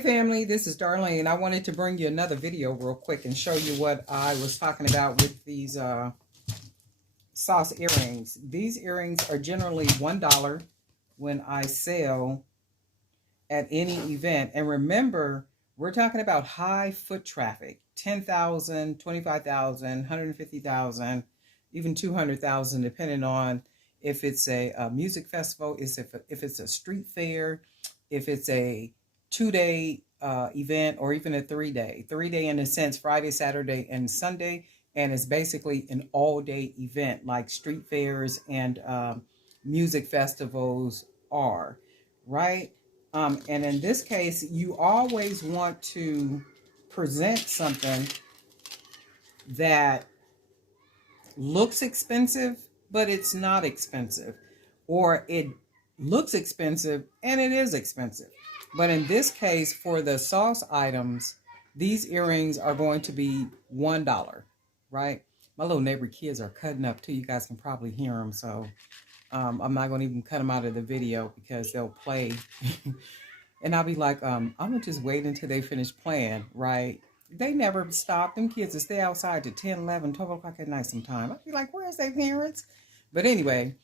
Hey family, this is Darlene. I wanted to bring you another video real quick and show you what I was talking about with these sauce earrings. These earrings are generally $1 when I sell at any event. And remember, we're talking about high foot traffic, 10,000, 25,000, 150,000, even 200,000, depending on if it's a music festival, if it's a street fair, if it's a 2-day event, or even a 3-day. 3-day in a sense, Friday, Saturday, and Sunday. And it's basically an all-day event like street fairs and music festivals are, right? And in this case, you always want to present something that looks expensive, but it's not expensive. Or it looks expensive and it is expensive. But in this case, for the sauce items, these earrings are going to be $1, right? My little neighbor kids are cutting up too. You guys can probably hear them. So I'm not going to even cut them out of the video because they'll play. And I'll be like, I'm going to just wait until they finish playing, right? They never stop. Them kids will stay outside to 10, 11, 12 o'clock at night sometime. I'll be like, where's their parents? But anyway,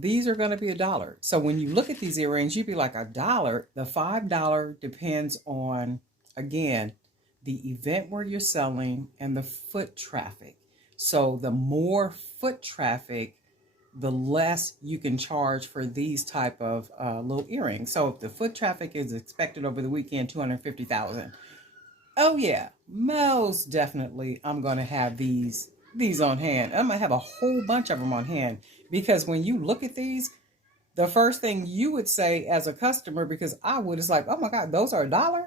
these are going to be $1. So when you look at these earrings, you'd be like, $1. The $5 depends on, again, the event where you're selling and the foot traffic. So the more foot traffic, the less you can charge for these type of little earrings. So if the foot traffic is expected over the weekend, 250,000. Oh yeah, most definitely I'm going to have these on hand. I'm going to have a whole bunch of them on hand, because when you look at these, the first thing you would say as a customer, because I would, is like, oh my God, those are $1?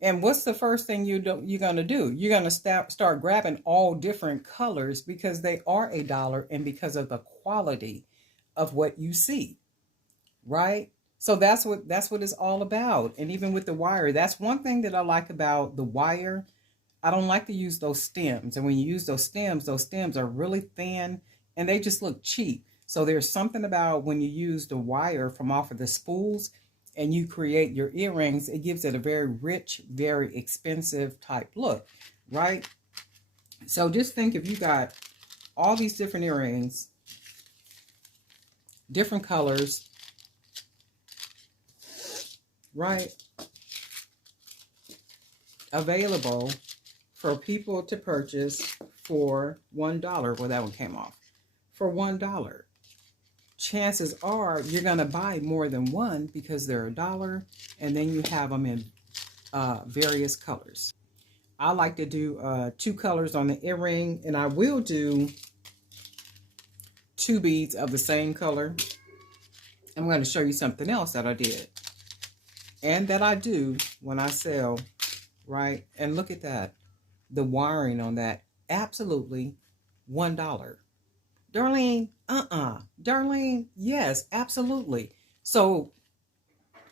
And what's the first thing you're going to do? You're going to start grabbing all different colors because they are $1 and because of the quality of what you see, right? So that's what it's all about. And even with the wire, that's one thing that I like about the wire. I don't like to use those stems. And when you use those stems are really thin and they just look cheap. So there's something about when you use the wire from off of the spools and you create your earrings, it gives it a very rich, very expensive type look, right? So just think, if you got all these different earrings, different colors, right, available for people to purchase for $1. Well, that one came off. For $1. Chances are you're going to buy more than one because they're $1, and then you have them in various colors. I like to do 2 colors on the earring, and I will do 2 beads of the same color. I'm going to show you something else that I did and that I do when I sell, right? And look at that. The wiring on that, absolutely $1. Darlene, Darlene, yes, absolutely. So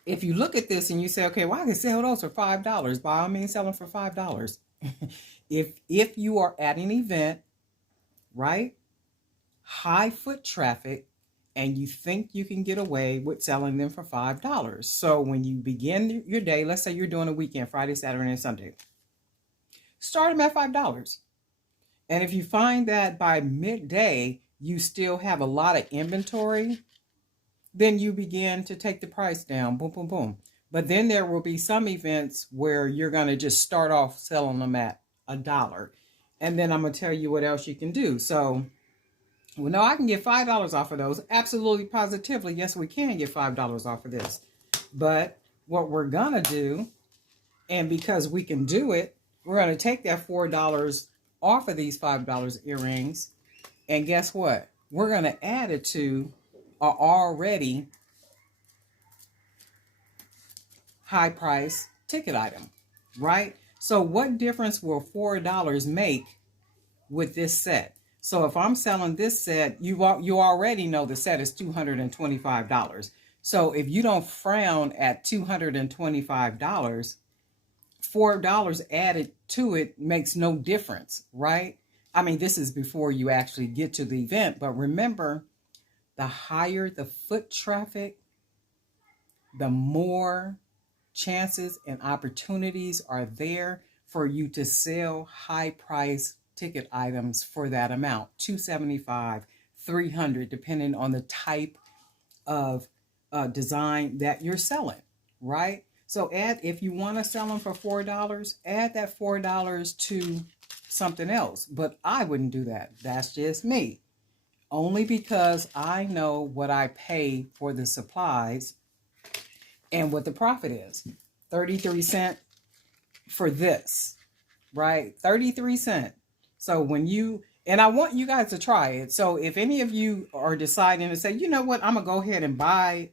if you look at this and you say, okay, well, I can sell those for $5, by all means, sell them for $5. If you are at an event, right, high foot traffic, and you think you can get away with selling them for $5. So when you begin your day, let's say you're doing a weekend, Friday, Saturday, and Sunday, start them at $5. And if you find that by midday, you still have a lot of inventory, then you begin to take the price down, boom, boom, boom. But then there will be some events where you're going to just start off selling them at $1. And then I'm going to tell you what else you can do. So, well, no, I can get $5 off of those. Absolutely, positively, yes, we can get $5 off of this. But what we're going to do, and because we can do it, we're going to take that $4 off of these $5 earrings. And guess what? We're going to add it to our already high price ticket item, right? So what difference will $4 make with this set? So if I'm selling this set, you already know the set is $225. So if you don't frown at $225, $4 added to it makes no difference, right? I mean, this is before you actually get to the event. But remember, the higher the foot traffic, the more chances and opportunities are there for you to sell high price ticket items for that amount, 275, 300, depending on the type of design that you're selling, right? So add, if you want to sell them for $4, add that $4 to something else. But I wouldn't do that. That's just me. Only because I know what I pay for the supplies and what the profit is. 33 cents for this, right? 33 cents. So when you, and I want you guys to try it. So if any of you are deciding to say, you know what, I'm going to go ahead and buy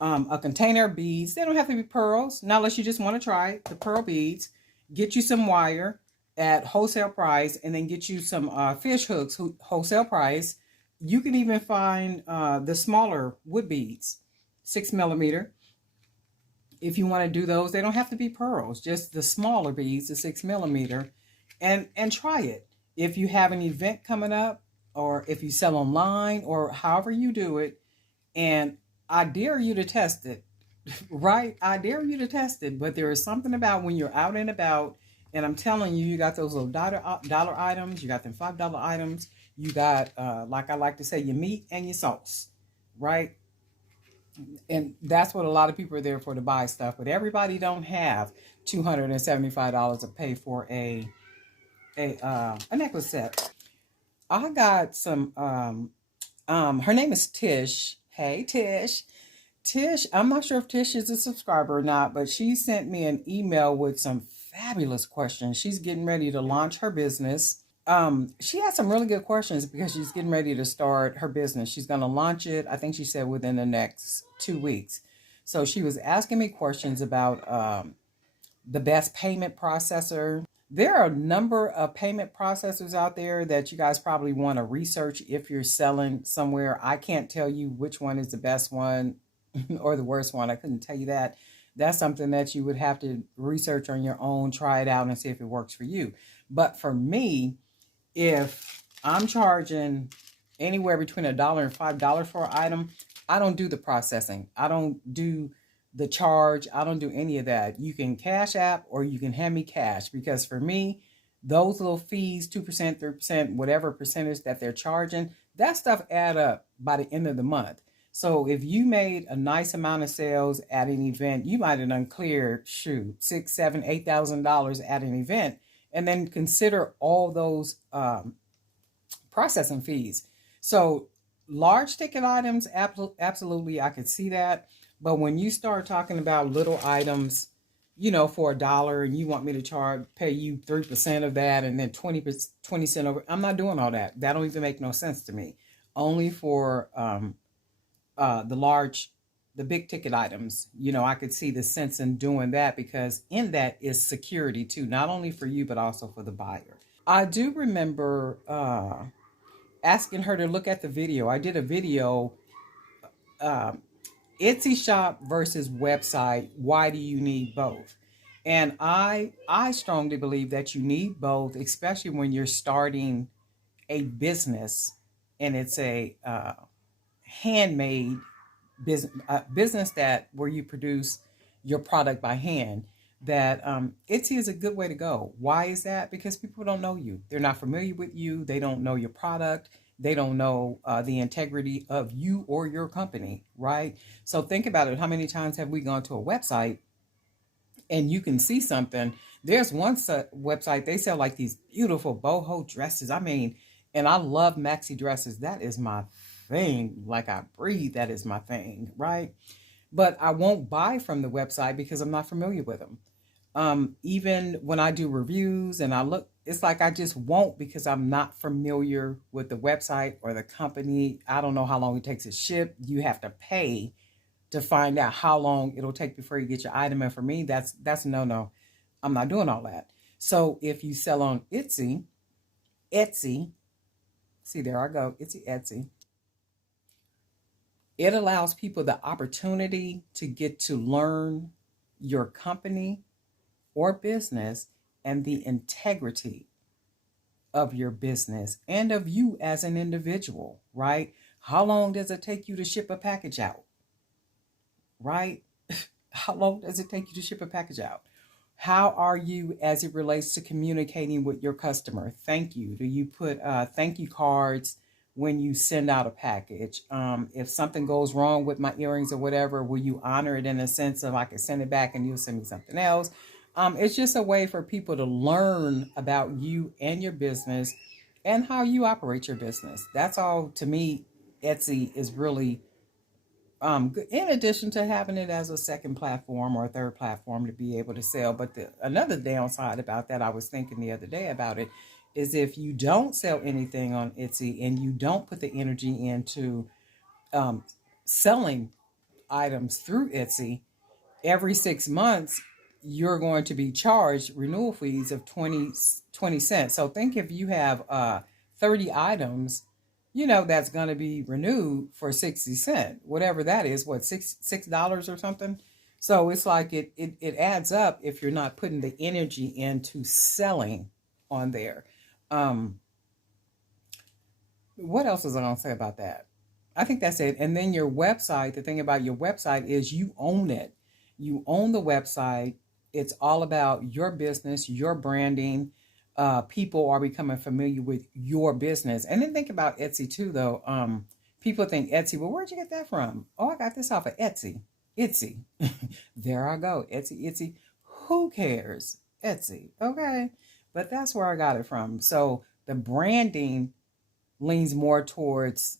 a container of beads. They don't have to be pearls, not unless you just want to try the pearl beads. Get you some wire at wholesale price, and then get you some fish hooks, wholesale price. You can even find the smaller wood beads, 6 millimeter. If you want to do those, they don't have to be pearls, just the smaller beads, the 6 millimeter, and try it. If you have an event coming up, or if you sell online, or however you do it, and I dare you to test it, right? I dare you to test it. But there is something about when you're out and about, and I'm telling you, you got those little dollar items, you got them $5 items, you got, like I like to say, your meat and your sauce, right? And that's what a lot of people are there for, to buy stuff. But everybody don't have $275 to pay for a necklace set. I got some, her name is Tish. Hey, Tish. Tish, I'm not sure if Tish is a subscriber or not, but she sent me an email with some fabulous questions. She's getting ready to launch her business. She had some really good questions because she's getting ready to start her business. She's going to launch it, I think she said, within the next 2 weeks. So she was asking me questions about the best payment processor. There are a number of payment processors out there that you guys probably want to research if you're selling somewhere. I can't tell you which one is the best one or the worst one. I couldn't tell you that. That's something that you would have to research on your own, try it out, and see if it works for you. But for me, if I'm charging anywhere between $1 and $5 for an item, I don't do the processing. I don't do the charge. I don't do any of that. You can Cash App or you can hand me cash, because for me, those little fees, 2%, 3%, whatever percentage that they're charging, that stuff add up by the end of the month. So if you made a nice amount of sales at an event, you might have done cleared, shoot, $6,000, $7,000, $8,000 at an event, and then consider all those processing fees. So large ticket items, absolutely, I could see that. But when you start talking about little items, you know, for $1, and you want me to pay you 3% of that, and then 20 cents over, I'm not doing all that. That don't even make no sense to me. Only for the big ticket items, you know, I could see the sense in doing that, because in that is security too, not only for you, but also for the buyer. I do remember asking her to look at the video. I did a video, Etsy shop versus website. Why do you need both? And I strongly believe that you need both, especially when you're starting a business and it's a handmade business that where you produce your product by hand. That Etsy is a good way to go. Why is that? Because people don't know you. They're not familiar with you. They don't know your product. They don't know the integrity of you or your company, right? So think about it. How many times have we gone to a website and you can see something? There's one website, they sell like these beautiful boho dresses. I mean, and I love maxi dresses. That is my thing. Like I breathe, that is my thing, right? But I won't buy from the website because I'm not familiar with them. Even when I do reviews and I look, it's like I just won't, because I'm not familiar with the website or the company. I don't know how long it takes to ship. You have to pay to find out how long it'll take before you get your item. And for me, that's no. I'm not doing all that. So if you sell on Etsy, see, there I go, Etsy. It allows people the opportunity to get to learn your company or business and the integrity of your business and of you as an individual, right? How long does it take you to ship a package out, right? How long does it take you to ship a package out? How are you as it relates to communicating with your customer? Thank you. Do you put thank you cards when you send out a package? If something goes wrong with my earrings or whatever, will you honor it in a sense of I can send it back and you'll send me something else? It's just a way for people to learn about you and your business and how you operate your business. That's all to me. Etsy is really in addition to having it as a second platform or a third platform to be able to sell. But another downside about that, I was thinking the other day about it, is if you don't sell anything on Etsy and you don't put the energy into um, selling items through Etsy, every 6 months you're going to be charged renewal fees of 20 cents. So think if you have 30 items, that's going to be renewed for 60 cents, whatever that is, what, $6 or something. So it's like it adds up if you're not putting the energy into selling on there. um what else is I going to say about that? I think that's it. And then your website, the thing about your website is you own it. You own the website. It's all about your business, your branding. People are becoming familiar with your business. And then think about Etsy too, though. People think Etsy, well, where'd you get that from? Oh, I got this off of Etsy. Etsy. There I go. Etsy, Etsy. Who cares? Etsy. Okay. But that's where I got it from. So the branding leans more towards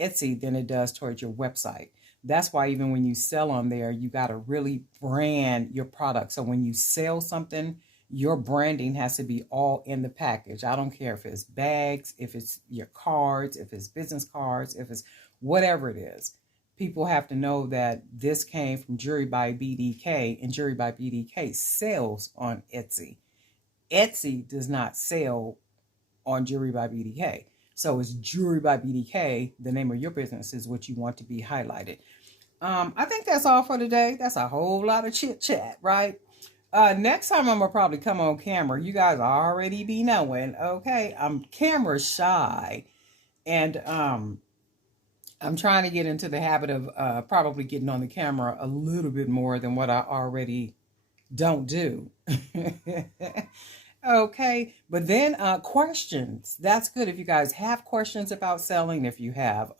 Etsy than it does towards your website. That's why even when you sell on there, you got to really brand your product. So when you sell something, your branding has to be all in the package. I don't care if it's bags, if it's your cards, if it's business cards, if it's whatever it is. People have to know that this came from Jewelry by BDK, and Jewelry by BDK sells on Etsy. Etsy does not sell on Jewelry by BDK. So it's Jewelry by BDK. The name of your business is what you want to be highlighted. I think that's all for today. That's a whole lot of chit chat, right? Next time I'm gonna probably come on camera. You guys already be knowing. Okay, I'm camera shy, and I'm trying to get into the habit of probably getting on the camera a little bit more than what I already don't do. Okay, but then questions. That's good if you guys have questions about selling. If you have,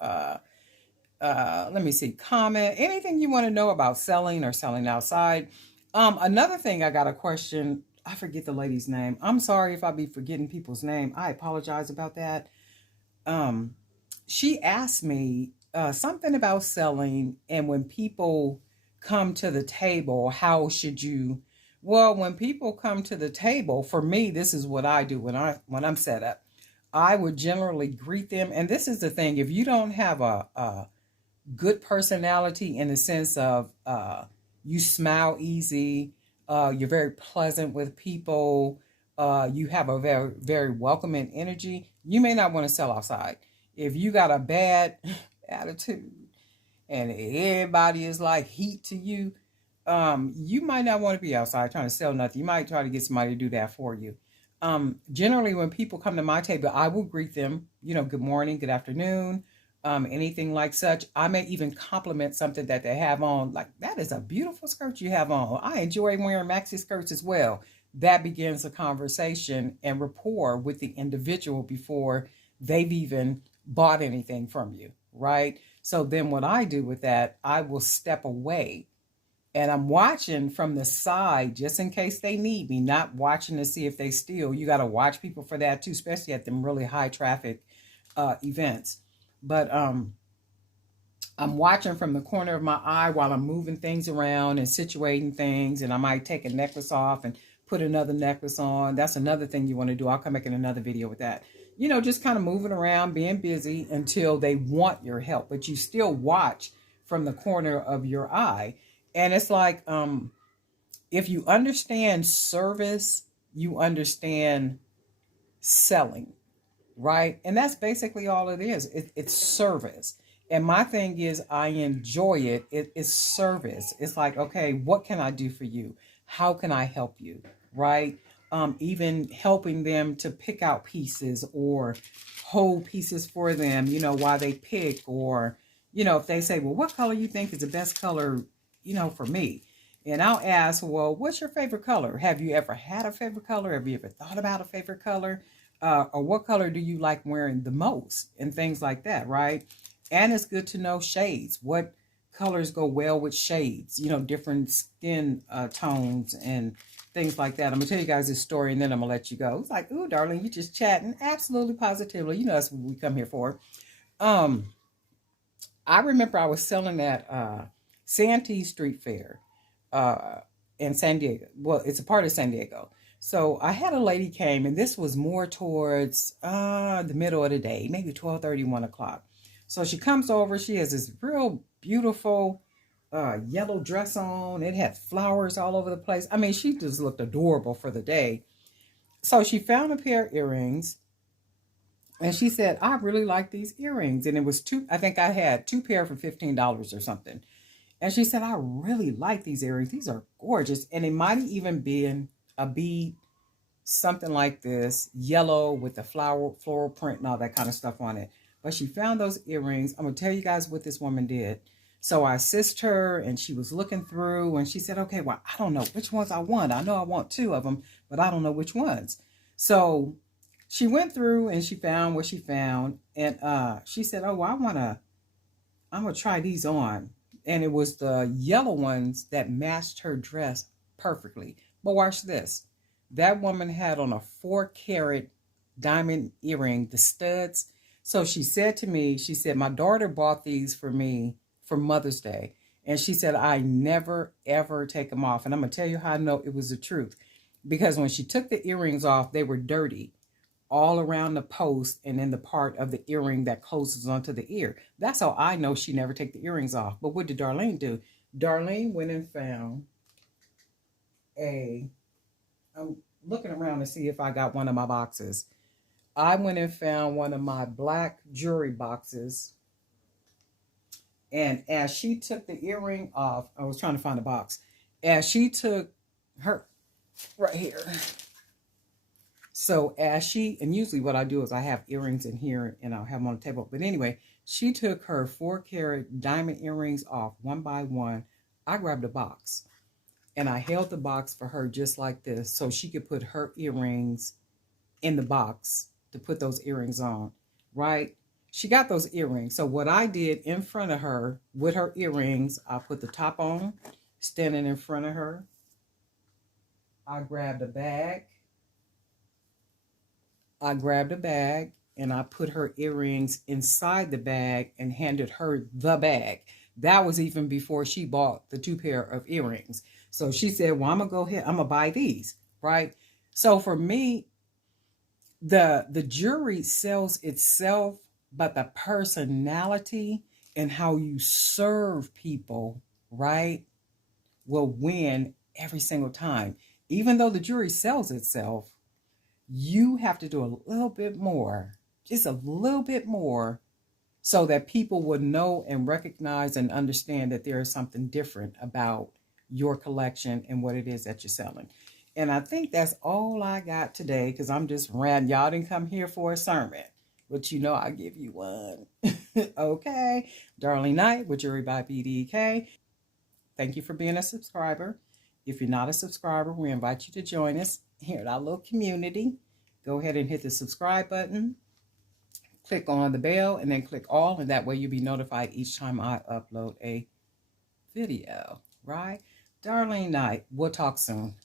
let me see, comment, anything you want to know about selling or selling outside. Another thing, I got a question. I forget the lady's name. I'm sorry if I be forgetting people's name. I apologize about that. She asked me something about selling, and when people come to the table, how should you? Well, when people come to the table, for me, this is what I do when I'm set up. I would generally greet them, and this is the thing: if you don't have a good personality in the sense of you smile easy, you're very pleasant with people, you have a very very welcoming energy, you may not want to sell outside. If you got a bad attitude and everybody is like heat to you, you might not want to be outside trying to sell nothing. You might try to get somebody to do that for you. Generally, when people come to my table, I will greet them, good morning, good afternoon, anything like such. I may even compliment something that they have on, like, that is a beautiful skirt you have on. I enjoy wearing maxi skirts as well. That begins a conversation and rapport with the individual before they've even bought anything from you, right? So then what I do with that, I will step away and I'm watching from the side just in case they need me, not watching to see if they steal. You got to watch people for that too, especially at them really high traffic events. But I'm watching from the corner of my eye while I'm moving things around and situating things, and I might take a necklace off and put another necklace on. That's another thing you want to do. I'll come back in another video with that. Just kind of moving around, being busy until they want your help, but you still watch from the corner of your eye. And it's like, if you understand service, you understand selling, right? And that's basically all it is. It's service. And my thing is, I enjoy it. It's service. It's like, okay, what can I do for you? How can I help you, right? Even helping them to pick out pieces or hold pieces for them, while they pick, or, if they say, well, what color you think is the best color, for me? And I'll ask, well, what's your favorite color? Have you ever had a favorite color? Have you ever thought about a favorite color? Or what color do you like wearing the most? And things like that, right? And it's good to know shades. What colors go well with shades? You know, different skin tones and things like that. I'm going to tell you guys this story and then I'm going to let you go. It's like, ooh, darling, you just chatting. Absolutely, positively. You know, that's what we come here for. I remember I was selling at Santee Street Fair in San Diego. Well, it's a part of San Diego. So I had a lady came, and this was more towards the middle of the day, maybe 12:30, 1 o'clock. So she comes over. She has this real beautiful yellow dress on. It had flowers all over the place. I mean, she just looked adorable for the day. So she found a pair of earrings. And she said, I really like these earrings. And it was two, I think I had two pair for $15 or something. And she said, I really like these earrings. These are gorgeous. And it might have even been a bead, something like this, yellow with the floral print and all that kind of stuff on it. But she found those earrings. I'm going to tell you guys what this woman did. So I assist her and she was looking through and she said, okay, well, I don't know which ones I want. I know I want two of them, but I don't know which ones. So she went through and she found what she found. And she said, oh, well, I'm going to try these on. And it was the yellow ones that matched her dress perfectly. But watch this. That woman had on a 4-carat diamond earring, the studs. So she said to me, she said, my daughter bought these for me for Mother's Day. And she said, I never, ever take them off. And I'm going to tell you how I know it was the truth. Because when she took the earrings off, they were dirty all around the post and in the part of the earring that closes onto the ear. That's how I know she never take the earrings off. But what did Darlene do? Darlene went and found I'm looking around to see if I got one of my boxes. I went and found one of my black jewelry boxes. And as she took the earring off, I was trying to find a box. As she took her, right here. So as she, and usually what I do is I have earrings in here and I'll have them on the table. But anyway, she took her 4-carat diamond earrings off one by one. I grabbed a box and I held the box for her just like this so she could put her earrings in the box to put those earrings on, right? She got those earrings. So what I did in front of her with her earrings, I put the top on, standing in front of her. I grabbed a bag. And I put her earrings inside the bag and handed her the bag. That was even before she bought the 2 pair of earrings. So she said, well, I'm going to go ahead. I'm going to buy these, right? So for me, the jewelry sells itself, but the personality and how you serve people, right, will win every single time. Even though the jewelry sells itself, you have to do a little bit more, just a little bit more, so that people would know and recognize and understand that there is something different about your collection and what it is that you're selling. And I think that's all I got today because I'm just ranting. Y'all didn't come here for a sermon, but you know I'll give you one. Okay. Darlene Knight with Jewelry by BDK. Thank you for being a subscriber. If you're not a subscriber, we invite you to join us here in our little community. Go ahead and hit the subscribe button. Click on the bell and then click all, and that way you'll be notified each time I upload a video, right? Darlene Knight, we'll talk soon.